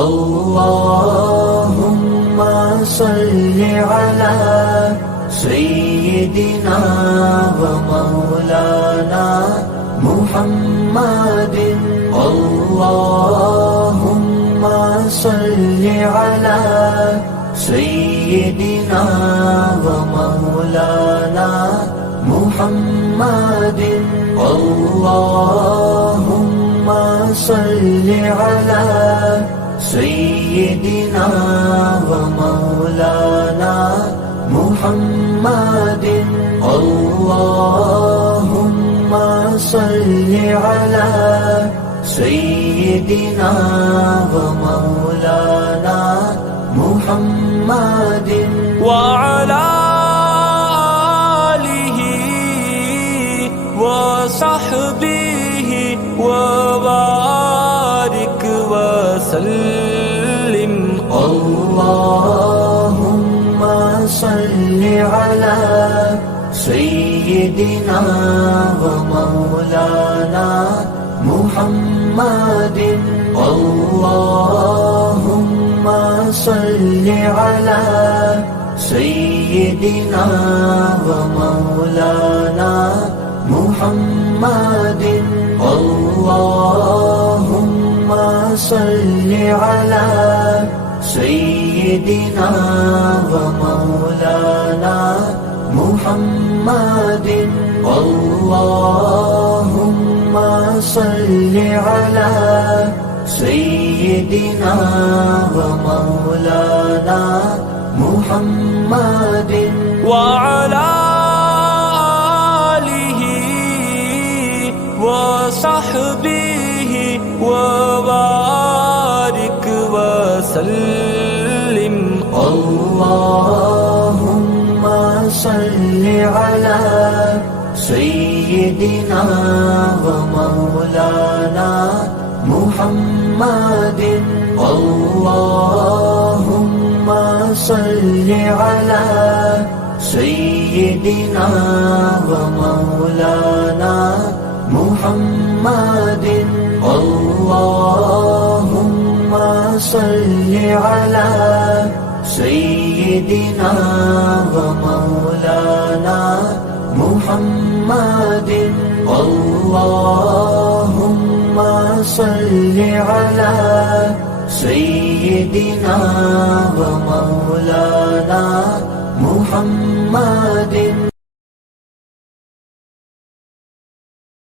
اللهم صل على سيدنا ومولانا محمد اللهم صل على سيدنا ومولانا محمد اللهم صل على سيدنا ومولانا محمد اللهم صل على سيدنا ومولانا محمد وعلى آله وصحبه وبارك وسلم اللهم صل على سيدنا ومولانا محمد اللهم صل على سيدنا ومولانا محمد اللهم صل على سيدنا ومولانا محمد اللهم صل على سيدنا ومولانا محمد وعلى آله وصحبه وبارك وسلم اللهم صل على سيدنا ومولانا محمد اللهم صل على سيدنا ومولانا محمد اللهم صل على سيدنا ومولانا محمد اللهم صل على سيدنا ومولانا محمد